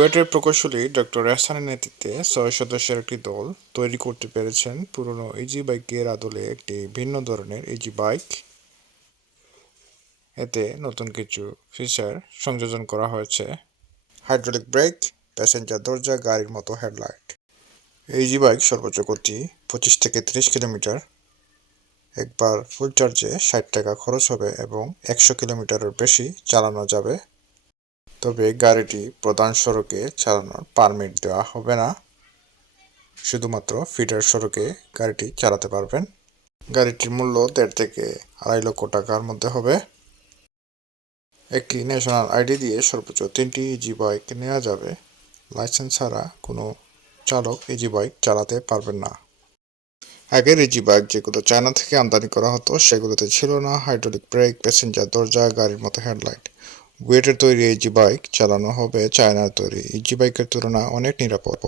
বুয়েটের প্রকৌশলী ডক্টর এহসানের নেতৃত্বে ছয় সদস্যের একটি দল তৈরি করতে পেরেছেন। পুরনো ইজি বাইকের আদলে একটি ভিন্ন ধরনের ইজি বাইক। এতে নতুন কিছু ফিচার সংযোজন করা হয়েছে। হাইড্রোলিক ব্রেক, প্যাসেঞ্জার দরজা, গাড়ির মতো হেডলাইট। ইজি বাইক সর্বোচ্চ গতি পঁচিশ থেকে তিরিশ কিলোমিটার। একবার ফুল চার্জে ষাট টাকা খরচ হবে এবং একশো কিলোমিটারের বেশি চালানো যাবে। তবে গাড়িটি প্রধান সড়কে চালানোর পারমিট দেওয়া হবে না। শুধুমাত্র ফিডার সড়কে গাড়িটি চালাতে পারবেন। গাড়িটির মূল্য দেড় থেকে আড়াই লক্ষ টাকার মধ্যে হবে। একটি ন্যাশনাল আইডি দিয়ে সর্বোচ্চ তিনটি ইজি বাইক নেওয়া যাবে। লাইসেন্স ছাড়া কোনো চালক ইজি বাইক চালাতে পারবেন না। আগের ইজি বাইক যেগুলো চায়না থেকে আমদানি করা হতো, সেগুলোতে ছিল না হাইড্রোলিক ব্রেক প্যাসেঞ্জার দরজা, গাড়ির মতো হেডলাইট বুয়েটের তৈরি এই জি বাইক চালানো হবে চায়নার তৈরি। এই জি বাইকের তুলনা অনেক নিরাপদ।